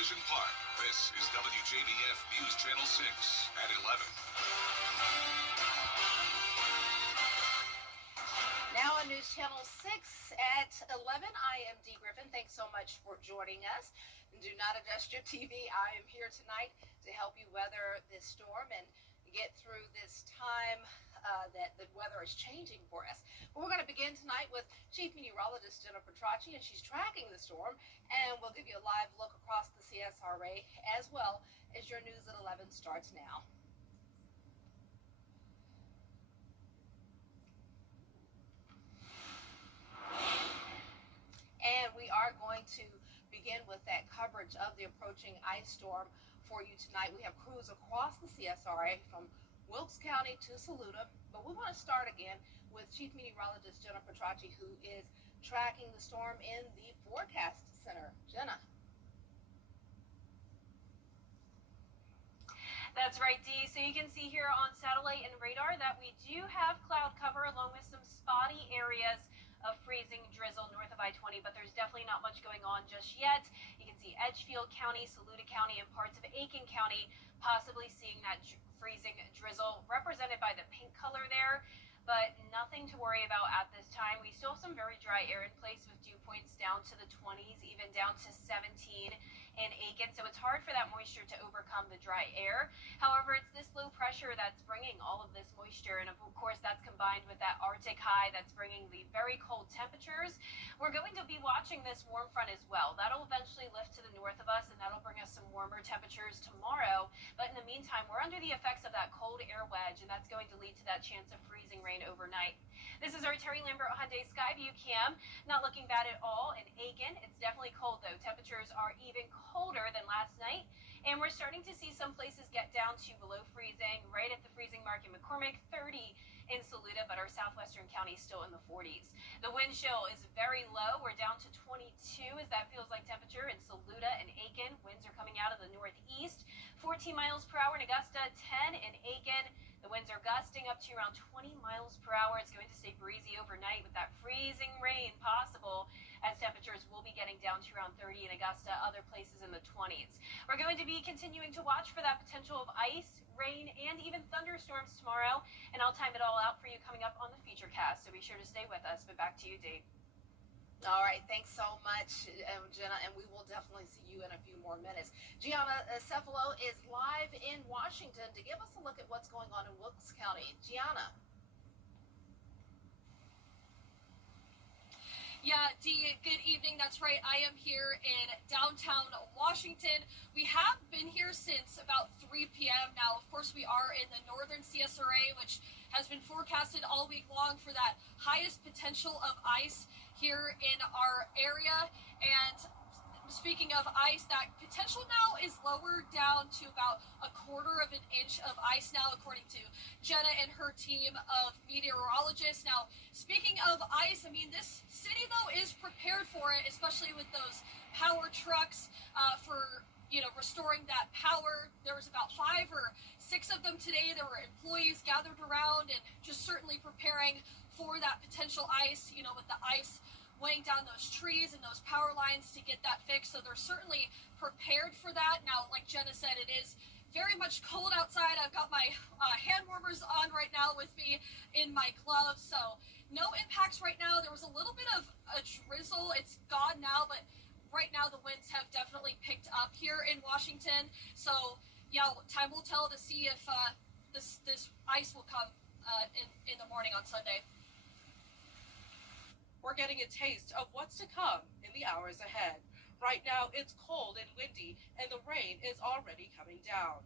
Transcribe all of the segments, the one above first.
Television Park. This is WJBF News Channel 6 at 11. Now on News Channel 6 at 11, I am Dee Griffin. Thanks so much for joining us. And do not adjust your TV. I am here tonight to help you weather this storm and get through this time that the weather is changing for us. But we're going to begin tonight with Chief Meteorologist Jennifer Tracci, and she's tracking the storm, and we'll give you a live look across the CSRA as well as your news at 11 starts now. And we are going to begin with that coverage of the approaching ice storm for you tonight. We have crews across the CSRA from Wilkes County to Saluda, but we want to start again with Chief Meteorologist Jennifer Tracci, who is tracking the storm in the forecast center. Jenna. That's right, Dee. So you can see here on satellite and radar that we do have cloud cover along with some spotty areas of freezing drizzle north of I-20, but there's definitely not much going on just yet. You can see Edgefield County, Saluda County, and parts of Aiken County possibly seeing that freezing drizzle represented by the pink color there, but nothing to worry about at this time. We still have some very dry air in place with dew points down to the 20s, even down to 17 in Aiken, so it's hard for that moisture to overcome the dry air. However, it's this low pressure that's bringing all of this moisture, and of course that's combined with that Arctic high that's bringing the very cold temperatures. We're going to be watching this warm front as well. That'll eventually lift to the north of us, and that'll bring us some warmer temperatures tomorrow, but in the meantime, we're under the effects of that cold air wedge, and that's going to lead to that chance of freezing rain overnight. This is our Terry Lambert Hyundai Skyview cam. Not looking bad at all in Aiken. It's definitely cold though. Temperatures are even colder than last night, and we're starting to see some places get down to below freezing, right at the freezing mark in McCormick, 30 in Saluda, but our southwestern county is still in the 40s. The wind chill is very low. We're down to 22 as that feels like temperature in Saluda and Aiken. Winds are coming out of the northeast, 14 miles per hour in Augusta, 10 in Aiken. The winds are gusting up to around 20 miles per hour. It's going to stay breezy overnight with that freezing rain possible, as temperatures will be getting down to around 30 in Augusta, other places in the 20s. We're going to be continuing to watch for that potential of ice, rain, and even thunderstorms tomorrow, and I'll time it all out for you coming up on the Featurecast, so be sure to stay with us. But back to you, Dave. All right, thanks so much, Jenna, and we will definitely see you in a few more minutes. Gianna Cephalo is live in Washington to give us a look at what's going on in Wilkes County. Gianna. Yeah, Dee, good evening. That's right. I am here in downtown Washington. We have been here since about 3 p.m. Now, of course, we are in the northern CSRA, which has been forecasted all week long for that highest potential of ice here in our area. And speaking of ice, that potential now is lowered down to about a quarter of an inch of ice now, according to Jenna and her team of meteorologists. Now, speaking of ice, I mean, this city, though, is prepared for it, especially with those power trucks for, restoring that power. There was about 5 or 6 of them today. There were employees gathered around and just certainly preparing for that potential ice, with the ice weighing down those trees and those power lines to get that fixed. So they're certainly prepared for that. Now, like Jenna said, it is very much cold outside. I've got my hand warmers on right now with me in my gloves. So no impacts right now. There was a little bit of a drizzle. It's gone now, but right now the winds have definitely picked up here in Washington. So yeah, time will tell to see if this ice will come in the morning on Sunday. We're getting a taste of what's to come in the hours ahead. Right now, it's cold and windy, and the rain is already coming down.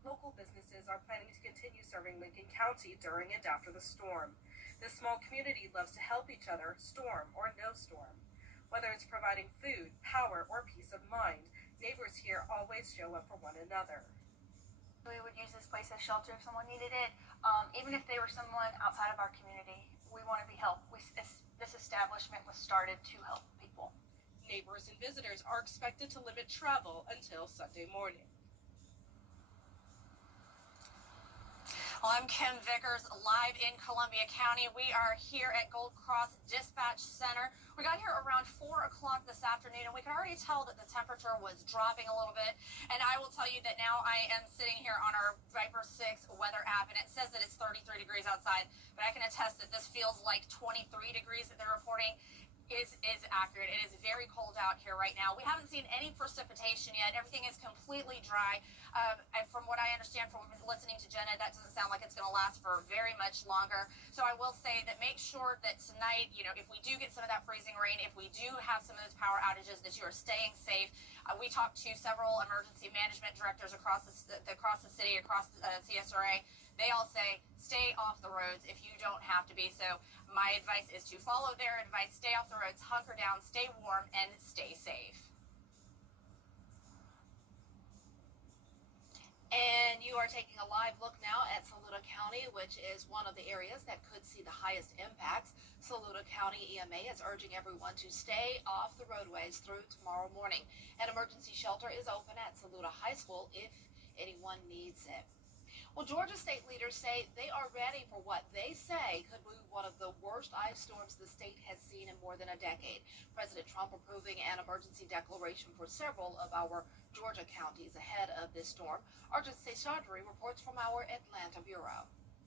Local businesses are planning to continue serving Lincoln County during and after the storm. This small community loves to help each other, storm or no storm. Whether it's providing food, power, or peace of mind, neighbors here always show up for one another. We would use this place as shelter if someone needed it, even if they were someone outside of our community. We want to be helped. This establishment was started to help people. Neighbors and visitors are expected to limit travel until Sunday morning. I'm Kim Vickers, live in Columbia County. We are here at Gold Cross Dispatch Center. We got here around 4 o'clock this afternoon, and we could already tell that the temperature was dropping a little bit. And I will tell you that now I am sitting here on our Viper 6 weather app, and it says that it's 33 degrees outside. But I can attest that this feels like 23 degrees that they're reporting. Is accurate. It is very cold out here right now. We haven't seen any precipitation yet. Everything is completely dry. And from what I understand from listening to Jenna, that doesn't sound like it's going to last for very much longer. So I will say that make sure that tonight, if we do get some of that freezing rain, if we do have some of those power outages, that you are staying safe. We talked to several emergency management directors across the city, across CSRA. They all say, stay off the roads if you don't have to be. So my advice is to follow their advice, stay off the roads, hunker down, stay warm, and stay safe. And you are taking a live look now at Saluda County, which is one of the areas that could see the highest impacts. Saluda County EMA is urging everyone to stay off the roadways through tomorrow morning. An emergency shelter is open at Saluda High School if anyone needs it. Well, Georgia state leaders say they are ready for what they say could be one of the worst ice storms the state has seen in more than a decade. President Trump approving an emergency declaration for several of our Georgia counties ahead of this storm. Arjun Seshadri reports from our Atlanta bureau.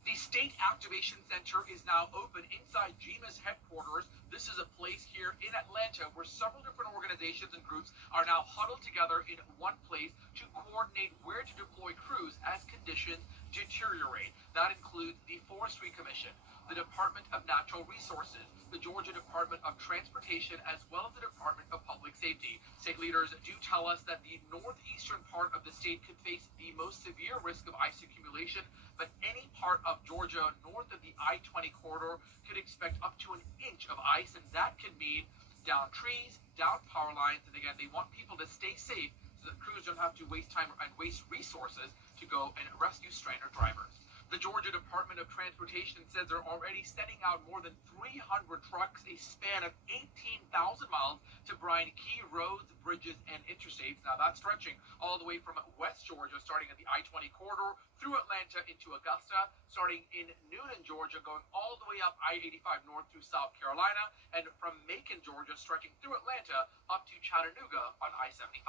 The State Activation Center is now open inside GMA's headquarters. This is a place here in Atlanta where several different organizations and groups are now huddled together in one place to coordinate where to deploy crews as conditions deteriorate. That includes the Forestry Commission, the Department of Natural Resources, the Georgia Department of Transportation, as well as the Department of Public Safety. State leaders do tell us that the northeastern part of the state could face the most severe risk of ice accumulation, but any part of Georgia north of the I-20 corridor could expect up to an inch of ice, and that could mean down trees, down power lines, and again, they want people to stay safe so that crews don't have to waste time and waste resources to go and rescue stranded drivers. The Georgia Department of Transportation says they're already sending out more than 300 trucks, a span of 18,000 miles, to brine key roads, bridges, and interstates. Now that's stretching all the way from West Georgia, starting at the I-20 corridor, through Atlanta into Augusta, starting in Newnan, Georgia, going all the way up I-85 north through South Carolina, and from Macon, Georgia, stretching through Atlanta up to Chattanooga on I-75.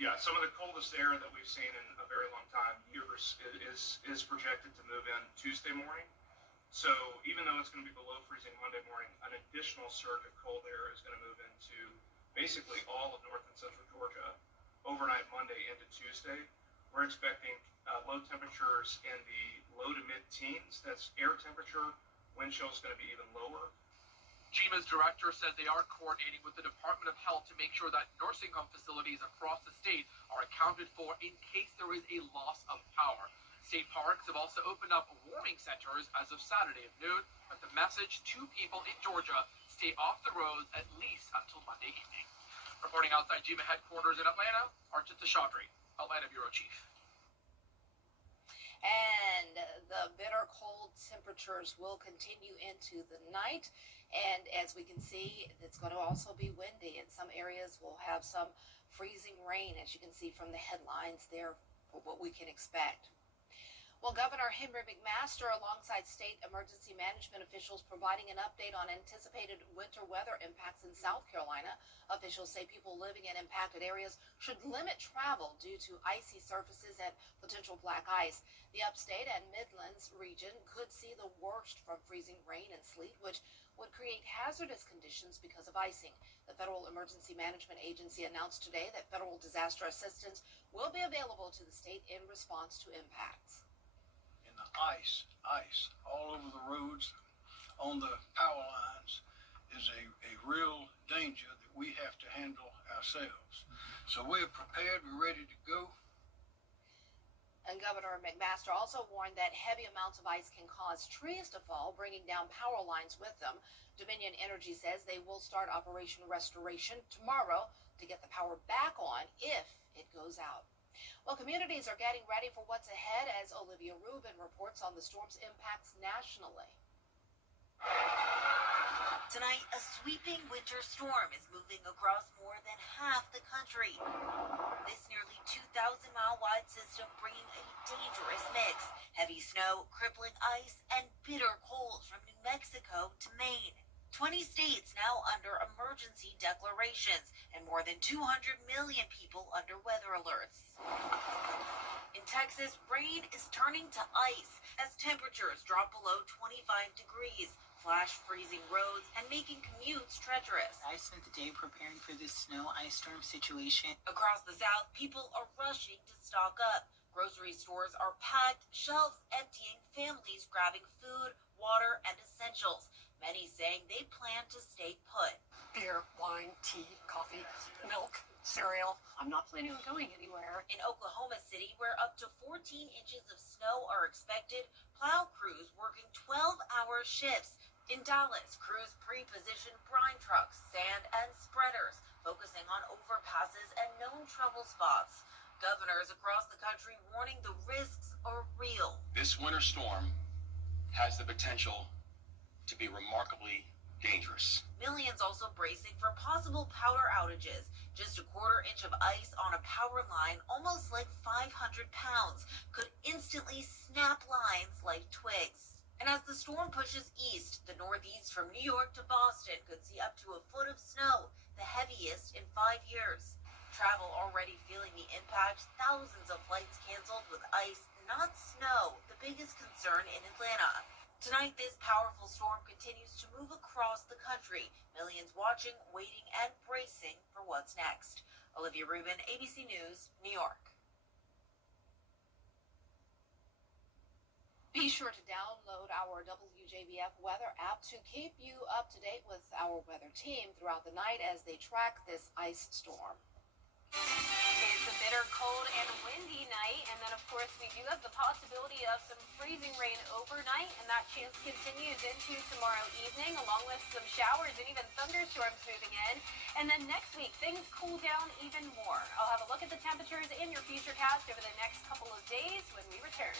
Yeah, some of the coldest air that we've seen in a very long time, years, is projected to move in Tuesday morning. So even though it's going to be below freezing Monday morning, an additional surge of cold air is going to move into basically all of north and central Georgia overnight Monday into Tuesday. We're expecting low temperatures in the low to mid-teens. That's air temperature. Wind chill is going to be even lower. GMA's director says they are coordinating with the Department of Health to make sure that nursing home facilities across the state are accounted for in case there is a loss of power. State parks have also opened up warming centers as of Saturday at noon, but the message to people in Georgia: stay off the roads at least until Monday evening. Reporting outside GMA headquarters in Atlanta, Arjun Seshadri, Atlanta Bureau Chief. And the bitter cold temperatures will continue into the night. And as we can see, it's going to also be windy. In some areas, we'll have some freezing rain, as you can see from the headlines there, for what we can expect. Well, Governor Henry McMaster, alongside state emergency management officials, providing an update on anticipated winter weather impacts in South Carolina. Officials say people living in impacted areas should limit travel due to icy surfaces and potential black ice. The upstate and Midlands region could see the worst from freezing rain and sleet, which would create hazardous conditions because of icing. The Federal Emergency Management Agency announced today that federal disaster assistance will be available to the state in response to impacts. And the ice all over the roads, on the power lines, is a real danger that we have to handle ourselves. So we're prepared, we're ready to go. And Governor McMaster also warned that heavy amounts of ice can cause trees to fall, bringing down power lines with them. Dominion Energy says they will start Operation Restoration tomorrow to get the power back on if it goes out. Well, communities are getting ready for what's ahead as Olivia Rubin reports on the storm's impacts nationally. Tonight, a sweeping winter storm is moving across more than half the country. This nearly 2,000-mile-wide system bringing a dangerous mix. Heavy snow, crippling ice, and bitter cold from New Mexico to Maine. 20 states now under emergency declarations, and more than 200 million people under weather alerts. In Texas, rain is turning to ice as temperatures drop below 25 degrees. Flash freezing roads and making commutes treacherous. I spent the day preparing for this snow ice storm situation. Across the South, people are rushing to stock up. Grocery stores are packed, shelves emptying, families grabbing food, water, and essentials. Many saying they plan to stay put. Beer, wine, tea, coffee, milk, cereal. I'm not planning on going anywhere. In Oklahoma City, where up to 14 inches of snow are expected, plow crews working 12-hour shifts. In Dallas, crews pre-position brine trucks, sand, and spreaders, focusing on overpasses and known trouble spots. Governors across the country warning the risks are real. This winter storm has the potential to be remarkably dangerous. Millions also bracing for possible power outages. Just a quarter inch of ice on a power line, almost like 500 pounds, could instantly snap lines like twigs. And as the storm pushes east, the Northeast from New York to Boston could see up to a foot of snow, the heaviest in 5 years. Travel already feeling the impact, thousands of flights canceled with ice, not snow, the biggest concern in Atlanta. Tonight, this powerful storm continues to move across the country. Millions watching, waiting, and bracing for what's next. Olivia Rubin, ABC News, New York. Be sure to download our WJBF weather app to keep you up to date with our weather team throughout the night as they track this ice storm. It's a bitter, cold, and windy night, and then, of course, we do have the possibility of some freezing rain overnight, and that chance continues into tomorrow evening, along with some showers and even thunderstorms moving in. And then next week, things cool down even more. I'll have a look at the temperatures in your futurecast over the next couple of days when we return.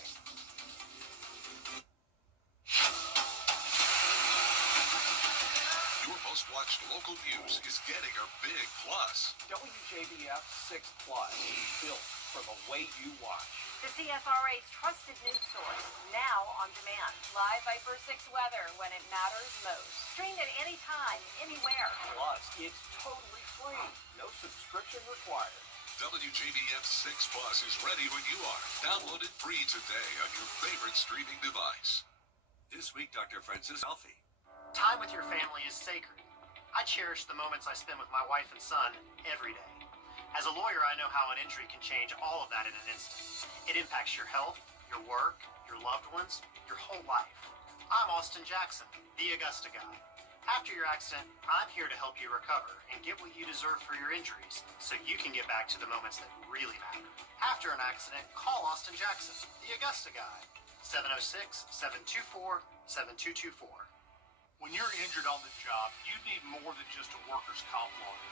Your most watched local news is getting a big plus. WJBF 6 Plus, built for the way you watch. The CSRA's trusted news source, now on demand. Live Viper 6 weather when it matters most. Streamed at any time, anywhere. Plus, it's totally free. No subscription required. WJBF 6 Plus is ready when you are. Download it free today on your favorite streaming device. This week, Dr. Francis Alfie. Time with your family is sacred. I cherish the moments I spend with my wife and son every day. As a lawyer, I know how an injury can change all of that in an instant. It impacts your health, your work, your loved ones, your whole life. I'm Austin Jackson, the Augusta guy. After your accident, I'm here to help you recover and get what you deserve for your injuries so you can get back to the moments that really matter. After an accident, call Austin Jackson, the Augusta guy. 706-724-7224. When you're injured on the job, you need more than just a workers' comp lawyer.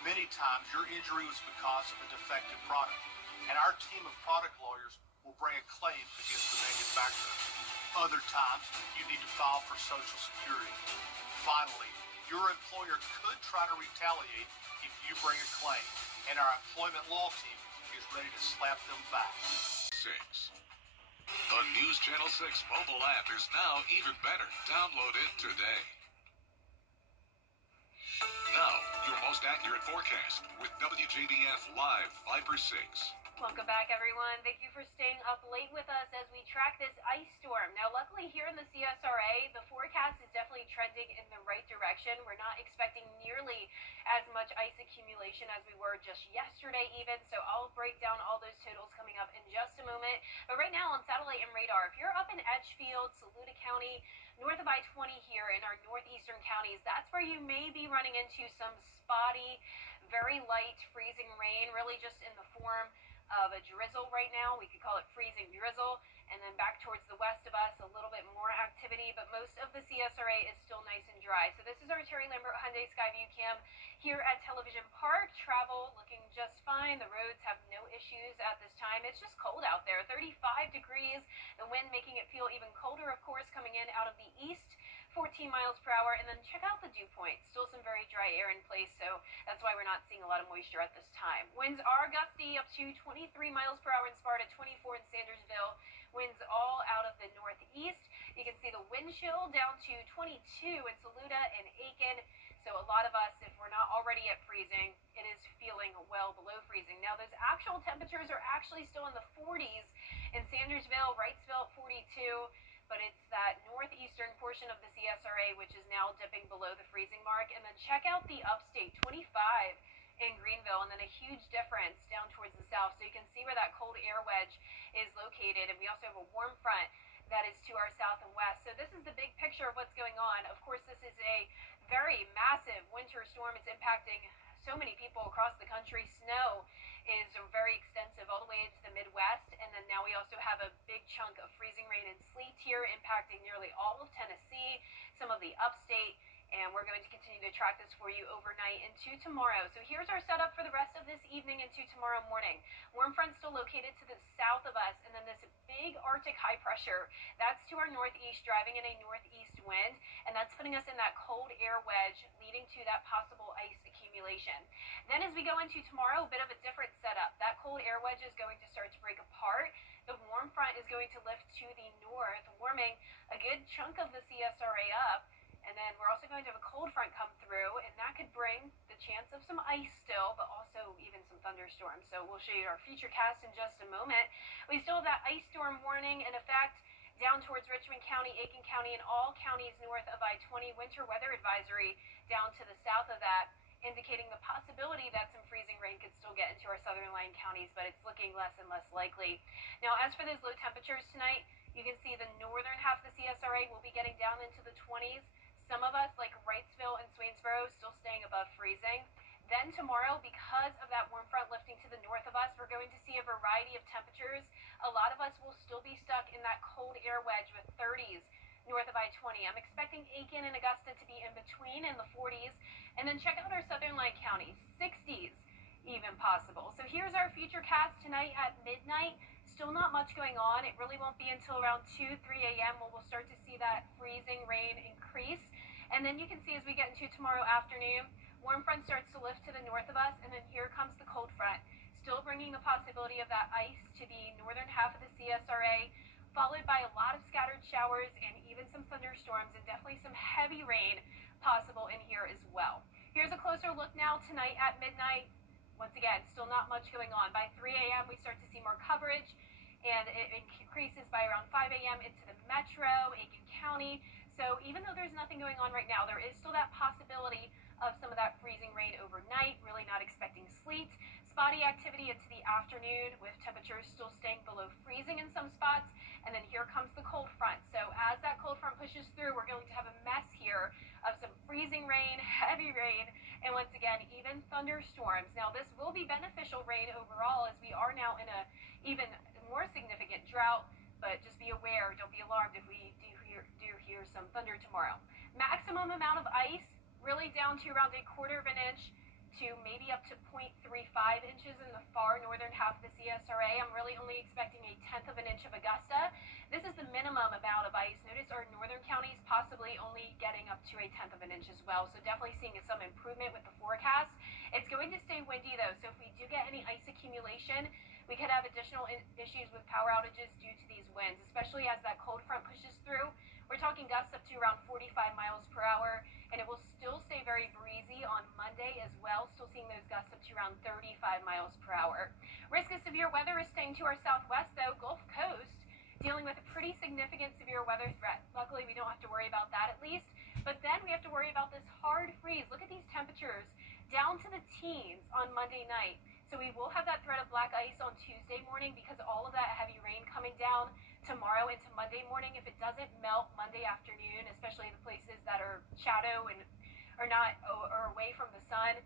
Many times, your injury was because of a defective product, and our team of product lawyers will bring a claim against the manufacturer. Other times, you need to file for Social Security. Finally, your employer could try to retaliate if you bring a claim, and our employment law team is ready to slap them back. 6. The News Channel 6 mobile app is now even better. Download it today. Now, your most accurate forecast with WJBF Live Viper 6. Welcome back, everyone. Thank you for staying up late with us as we track this ice storm. Now, luckily here in the CSRA, the forecast is definitely trending in the right direction. We're not expecting nearly as much ice accumulation as we were just yesterday even, so I'll break down all those totals coming up in just a moment. But right now on satellite and radar, if you're up in Edgefield, Saluda County, north of I-20 here in our northeastern counties, that's where you may be running into some spotty, very light freezing rain, really just in the form of a drizzle right now. We could call it freezing drizzle. And then back towards the west of us, a little bit more activity, but most of the CSRA is still nice and dry. So this is our Terry Lambert Hyundai Skyview Cam here at Television Park. Travel looking just fine. The roads have no issues at this time. It's just cold out there, 35 degrees. The wind making it feel even colder, of course, coming in out of the east 14 miles per hour. And then check out the dew point. Still some very dry air in place, so that's why we're not seeing a lot of moisture at this time. Winds are gusty up to 23 miles per hour in Sparta, 24 in Sandersville. Winds all out of the northeast. You can see the wind chill down to 22 in Saluda and Aiken. So a lot of us, if we're not already at freezing, it is feeling well below freezing. Now, those actual temperatures are actually still in the 40s in Sandersville, Wrightsville at 42, but it's that northeastern portion of the CSRA which is now dipping below the freezing mark. And then check out the upstate, 25 in Greenville, and then a huge difference down towards the south. So you can see where that cold air wedge is located, and we also have a warm front that is to our south and west. So this is the big picture of what's going on. Of course, this is a very massive winter storm. It's impacting so many people across the country. Snow is very extensive all the way into the Midwest, and then now we also have a big chunk of freezing rain and sleet here impacting nearly all of Tennessee, some of the upstate, and we're going to continue to track this for you overnight into tomorrow. So here's our setup for the rest of this evening into tomorrow morning. Warm front still located to the south of us, and then this big Arctic high pressure, that's to our northeast, driving in a northeast wind, and that's putting us in that cold air wedge, leading to that possible ice accumulation. Then as we go into tomorrow, a bit of a different setup. That cold air wedge is going to start to break apart. The warm front is going to lift to the north, warming a good chunk of the CSRA up. And then we're also going to have a cold front come through, and that could bring the chance of some ice still, but also even some thunderstorms. So we'll show you our future cast in just a moment. We still have that ice storm warning in effect down towards Richmond County, Aiken County, and all counties north of I-20. Winter weather advisory down to the south of that, indicating the possibility that some freezing rain could still get into our southern line counties, but it's looking less and less likely. Now, as for those low temperatures tonight, you can see the northern half of the CSRA will be getting down into the 20s. Some of us, like Wrightsville and Swainsboro, still staying above freezing. Then tomorrow, because of that warm front lifting to the north of us, we're going to see a variety of temperatures. A lot of us will still be stuck in that cold air wedge with 30s north of I-20. I'm expecting Aiken and Augusta to be in between in the 40s. And then check out our southern line counties, 60s even possible. So here's our future cast tonight at midnight. Still not much going on. It really won't be until around 2, 3 a.m. when we'll start to see that freezing rain increase. And then you can see as we get into tomorrow afternoon, warm front starts to lift to the north of us, and then here comes the cold front, still bringing the possibility of that ice to the northern half of the CSRA, followed by a lot of scattered showers and even some thunderstorms, and definitely some heavy rain possible in here as well. Here's a closer look now tonight at midnight. Once again, still not much going on. By 3 a.m., we start to see more coverage, and it increases by around 5 a.m. into the metro, Aiken County. So even though there's nothing going on right now, there is still that possibility of some of that freezing rain overnight. Really not expecting sleet. Spotty activity into the afternoon with temperatures still staying below freezing in some spots. And then here comes the cold front. So as that cold front pushes through, we're going to have a mess here of some freezing rain, heavy rain, and once again, even thunderstorms. Now this will be beneficial rain overall, as we are now in a even more significant drought, but just be aware, don't be alarmed if we do hear some thunder tomorrow. Maximum amount of ice really down to around 1/4 of an inch to maybe up to 0.35 inches in the far northern half of the CSRA. I'm really only expecting 1/10 of an inch of Augusta. This is the minimum amount of ice. Notice our northern counties possibly only getting up to 1/10 of an inch as well. So definitely seeing some improvement with the forecast. It's going to stay windy though, so if we do get any ice accumulation, we could have additional issues with power outages due to these winds, especially as that cold front pushes through. We're talking gusts up to around 45 miles per hour, and it will still stay very breezy on Monday as well, still seeing those gusts up to around 35 miles per hour. Risk of severe weather is staying to our southwest, though. Gulf Coast dealing with a pretty significant severe weather threat. Luckily, we don't have to worry about that at least, but then we have to worry about this hard freeze. Look at these temperatures down to the teens on Monday night. So we will have that threat of black ice on Tuesday morning because all of that heavy rain coming down tomorrow into Monday morning. If it doesn't melt Monday afternoon, especially the places that are shadow and are not or away from the sun,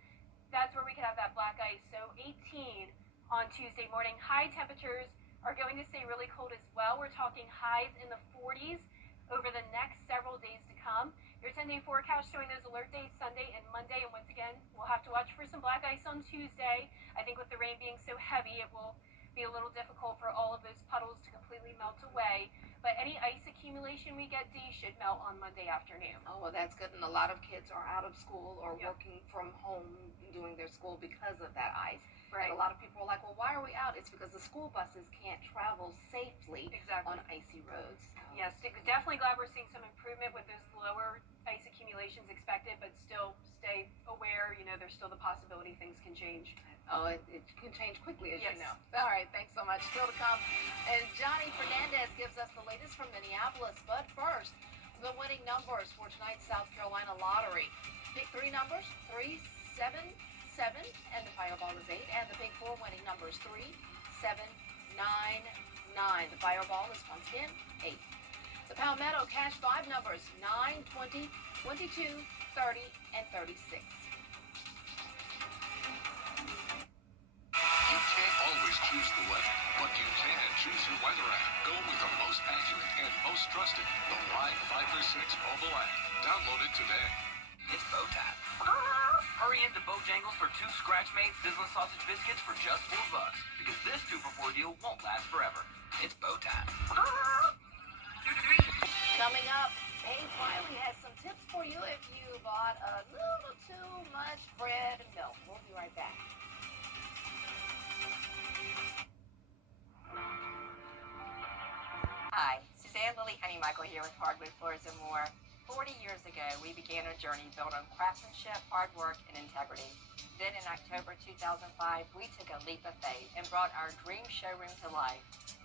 that's where we could have that black ice. So 18 on Tuesday morning. High temperatures are going to stay really cold as well. We're talking highs in the 40s over the next several days to come. Your 10-day forecast showing those alert days Sunday and Monday, and once again, we'll have to watch for some black ice on Tuesday. I think with the rain being so heavy, it will be a little difficult for all of those puddles to completely melt away. But any ice accumulation we get, Dee, should melt on Monday afternoon. Oh, well, that's good. And a lot of kids are out of school or Yep. working from home doing their school because of that ice. Right. And a lot of people are like, well, why are we out? It's because the school buses can't travel safely Exactly. on icy roads. Yes, definitely glad we're seeing some improvement with those lower ice accumulations expected, but still stay aware. You know, there's still the possibility things can change. Oh, it can change quickly, as Yes. you know. All right, thanks so much. Still to come. And Johnny Fernandez gives us the latest from Minneapolis. But first, the winning numbers for tonight's South Carolina lottery. Pick three numbers, 3, 7, 7, and the Fireball is 8. And the Big Four winning numbers, 3, 7, 9, 9. The Fireball is once again 8. The Palmetto Cash 5 numbers, 9, 20, 22, 30, and 36. You can't always choose the weather, but you can choose your weather app. Go with the most accurate and most trusted, the Live 536 mobile app. Download it today. It's bow time. Hurry into Bojangles for 2 scratch-made sizzling sausage biscuits for just $4. Because this 2-for-4 deal won't last forever. It's bow time. Coming up, Paige Riley has some tips for you if you bought a little too much bread and milk. We'll be right back. Hi, Suzanne Lily Honeymichael here with Hardwood Floors and More. 40 years ago, we began a journey built on craftsmanship, hard work, and integrity. Then in October 2005, we took a leap of faith and brought our dream showroom to life.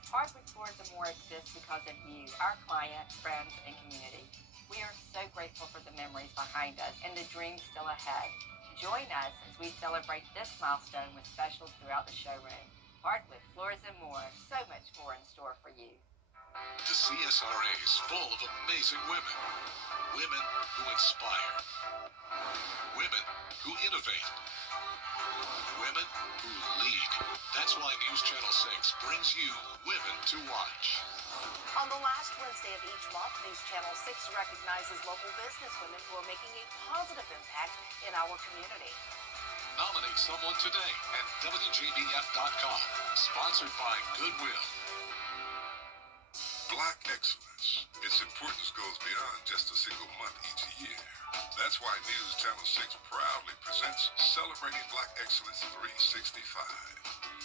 Hardwood Floors and More exists because of you, our clients, friends, and community. We are so grateful for the memories behind us and the dreams still ahead. Join us as we celebrate this milestone with specials throughout the showroom. Hardwood Floors and More, so much more in store for you. The CSRA is full of amazing women. Women who inspire. Women who innovate. Women who lead. That's why News Channel 6 brings you Women to Watch. On the last Wednesday of each month, News Channel 6 recognizes local businesswomen who are making a positive impact in our community. Nominate someone today at WJBF.com. Sponsored by Goodwill. Black excellence. Its importance goes beyond just a single month each year. That's why News Channel 6 proudly presents Celebrating Black Excellence 365.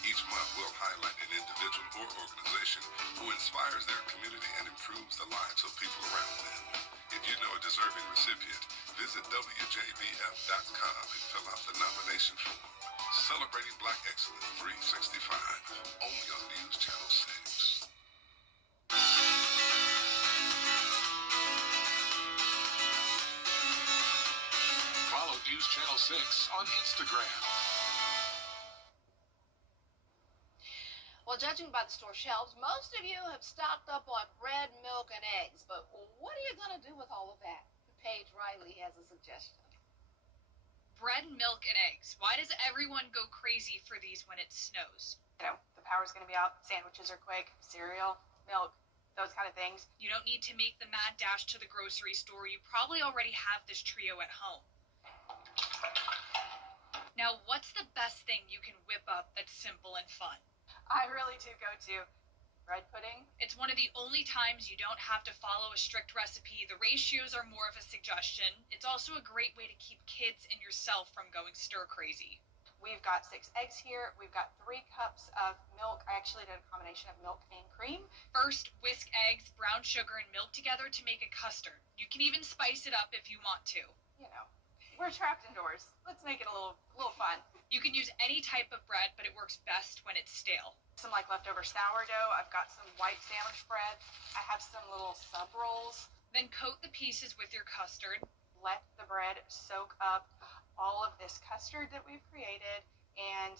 Each month we'll highlight an individual or organization who inspires their community and improves the lives of people around them. If you know a deserving recipient, visit WJBF.com and fill out the nomination form. Celebrating Black Excellence 365. Only on News Channel 6. Follow News Channel 6 on Instagram. Well, judging by the store shelves, most of you have stocked up on bread, milk, and eggs. But what are you going to do with all of that? Paige Riley has a suggestion. Bread, milk, and eggs. Why does everyone go crazy for these when it snows? You know, the power's going to be out, sandwiches are quick, cereal, milk, those kind of things. You don't need to make the mad dash to the grocery store. You probably already have this trio at home. Now, what's the best thing you can whip up that's simple and fun? I really do go to bread pudding. It's one of the only times you don't have to follow a strict recipe. The ratios are more of a suggestion. It's also a great way to keep kids and yourself from going stir crazy. We've got 6 eggs here. We've got 3 cups of milk. I actually did a combination of milk and cream. First, whisk eggs, brown sugar, and milk together to make a custard. You can even spice it up if you want to. You know, we're trapped indoors. Let's make it a little fun. You can use any type of bread, but it works best when it's stale. Some like leftover sourdough. I've got some white sandwich bread. I have some little sub rolls. Then coat the pieces with your custard. Let the bread soak up all of this custard that we've created, and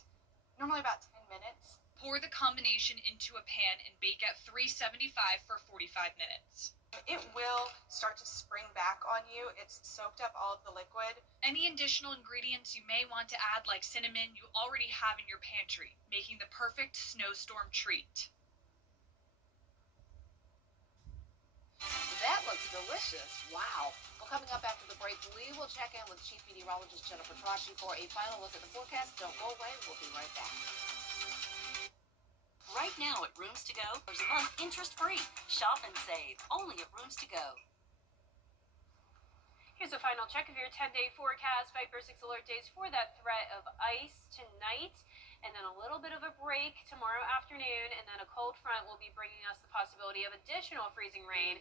normally about 10 minutes. Pour the combination into a pan and bake at 375 for 45 minutes. It will start to spring back on you. It's soaked up all of the liquid. Any additional ingredients you may want to add, like cinnamon, you already have in your pantry, making the perfect snowstorm treat. That looks delicious. Wow. Well, coming up after the break, we will check in with Chief Meteorologist Jennifer Tracci for a final look at the forecast. Don't go away. We'll be right back. right now at Rooms To Go. There's a month interest-free. Shop and save only at Rooms To Go. Here's a final check of your 10-day forecast. 5 for 6 alert days for that threat of ice tonight. And then a little bit of a break tomorrow afternoon. And then a cold front will be bringing us the possibility of additional freezing rain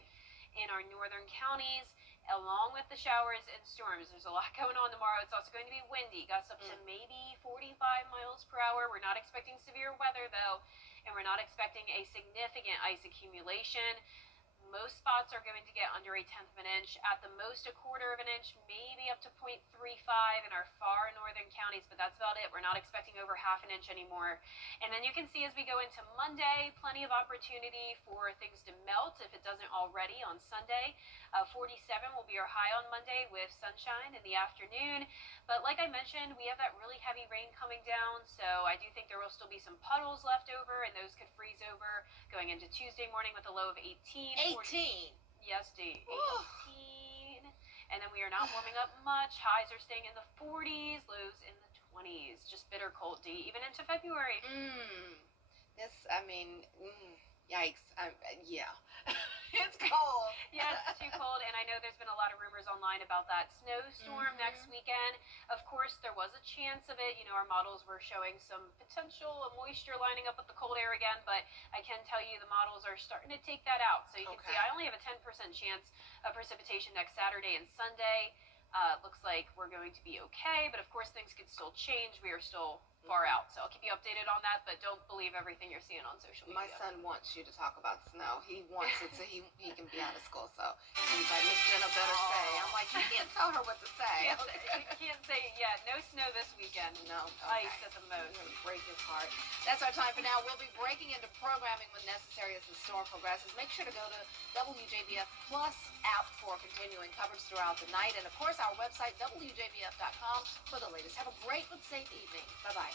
in our northern counties, along with the showers and storms. There's a lot going on tomorrow. It's also going to be windy, gusts up to maybe 45 miles per hour. We're not expecting severe weather, though, and we're not expecting a significant ice accumulation. Most spots are going to get under 1/10 of an inch, at the most 1/4 of an inch, maybe up to 0.35 in our far northern counties, but that's about it. We're not expecting over 1/2 inch anymore. And then you can see as we go into Monday, plenty of opportunity for things to melt if it doesn't already on Sunday. 47 will be our high on Monday with sunshine in the afternoon. But like I mentioned, we have that really heavy rain coming down, so I do think there will still be some puddles left over, and those could freeze over going into Tuesday morning with a low of 18. 18? Yes, D. 18. And then we are not warming up much. Highs are staying in the 40s, lows in the 20s. Just bitter cold, D, even into February. Yikes. Yeah. It's cold. Yeah, it's too cold, and I know there's been a lot of rumors online about that snowstorm next weekend. Of course, there was a chance of it. You know, our models were showing some potential moisture lining up with the cold air again, but I can tell you the models are starting to take that out. So you can see I only have a 10% chance of precipitation next Saturday and Sunday. Looks like we're going to be okay, but of course things could still change. We are still far out, so I'll keep you updated on that, but don't believe everything you're seeing on social media. My son wants you to talk about snow. He wants it so he can be out of school, so he's like, Miss Jenna better say. I'm like, you can't tell her what to say. You can't say, no snow this weekend. No. Ice at the most. You're going to break his heart. That's our time for now. We'll be breaking into programming when necessary as the storm progresses. Make sure to go to WJBF Plus app for continuing coverage throughout the night, and of course our website, WJBF.com, for the latest. Have a great but safe evening. Bye-bye.